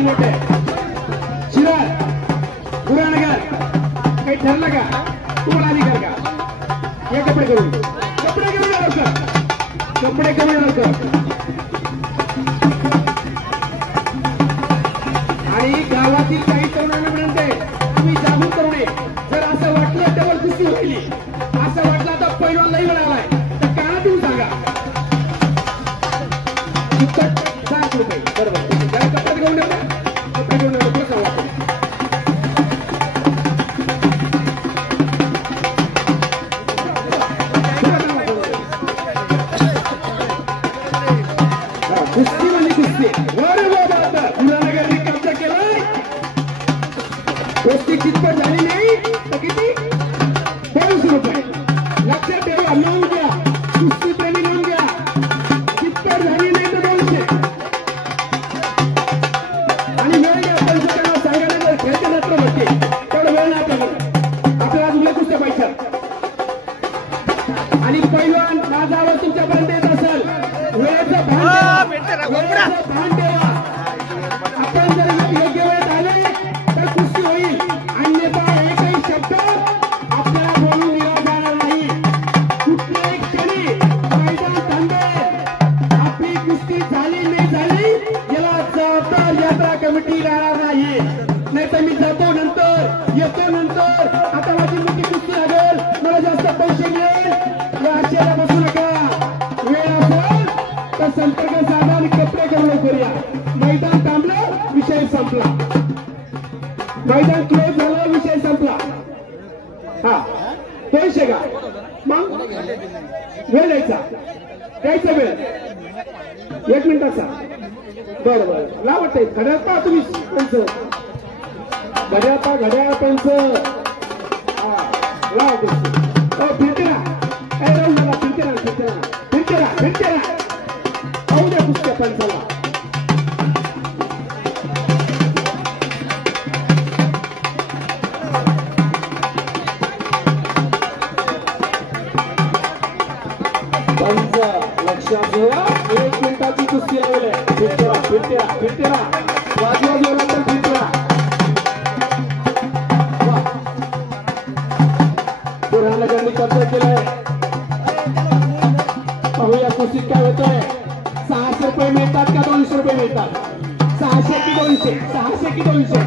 5 note आहे. शिराळ पुराणगर काही ठरलं का? तुम्हाला आधी कर का? हे कपडे करून या लवकर, कपडे करून या लवकर. आणि गावातील काही तरुणांना म्हणते तुम्ही जागरूक तरुणे, जर असं वाटलं त्यावर कुस्ती होईल, असं वाटलं तर पैलवान लई वेळ आलाय तर काना तुम्ही सांगा. 7 रुपये बरोबर. त्याला कपडे घेऊन येऊ, कपडे घेऊन येऊ कसं वाटतं. कुस्ती म्हणजे कुस्ती बरोबर. पुराणगरने कब्जा केलाय. कुस्ती कितपत झाली नाही तर किती? 22 रुपये. लक्षात ठेवा, नोंद घ्या, कुस्ती प्रेमी नोंद घ्या. कितपत झाली नाही तर 200. आणि वेळ घ्या, पैशांना सांगायला जर खेळते नसलं म्हणते तेवढं वेळ नाही आपल्याला अजून कुस्त्या पाहिजे. आणि पैलवान माझा आवाज तुमच्यापर्यंत येत असेल, वेळेचं भान ठेवा. आपण जर योग्य वेळेत आले तर कुस्ती होईल, अन्यथा एकही शब्द आपल्याला बोलून दिला जाणार नाही. कुठल्याही क्षणी मैदान थांबेल. आपली कुस्ती झाली नाही झाली याला जबाबदार यात्रा कमिटी राहणार नाही. नाहीतर मी जातो नंतर, येतो नंतर, आता माझी मोठी कुस्ती लागेल, मला जास्त पैसे मिळेल, या आशेला बसू नका. वेळ असेल तर संपर्क साधा आणि कपडे करून करूया. मैदान थांबलं, विषय संपला. मैदान क्लोज झालं, विषय संपला. हा पैसे का मग वेळ द्यायचा वेळ 1 मिनिटाचा. बरोबर लावत घड्याळ पहा तुम्ही पंच, घड्याळ पंच लावा फिरते ना काय राहून मला फिरते ना पाहू द्या कुस्त्या पंचाला. पंच लक्षात ठेवा, 1 मिनिटाची कुस्ती लावली. फिरते ना वाजवा पण फिरते ना. पुराणगरने कब्जा केलाय. पाहूया कुस्तीत काय होतंय. 600 रुपये मिळतात का 200 रुपये मिळतात? 600 की 200?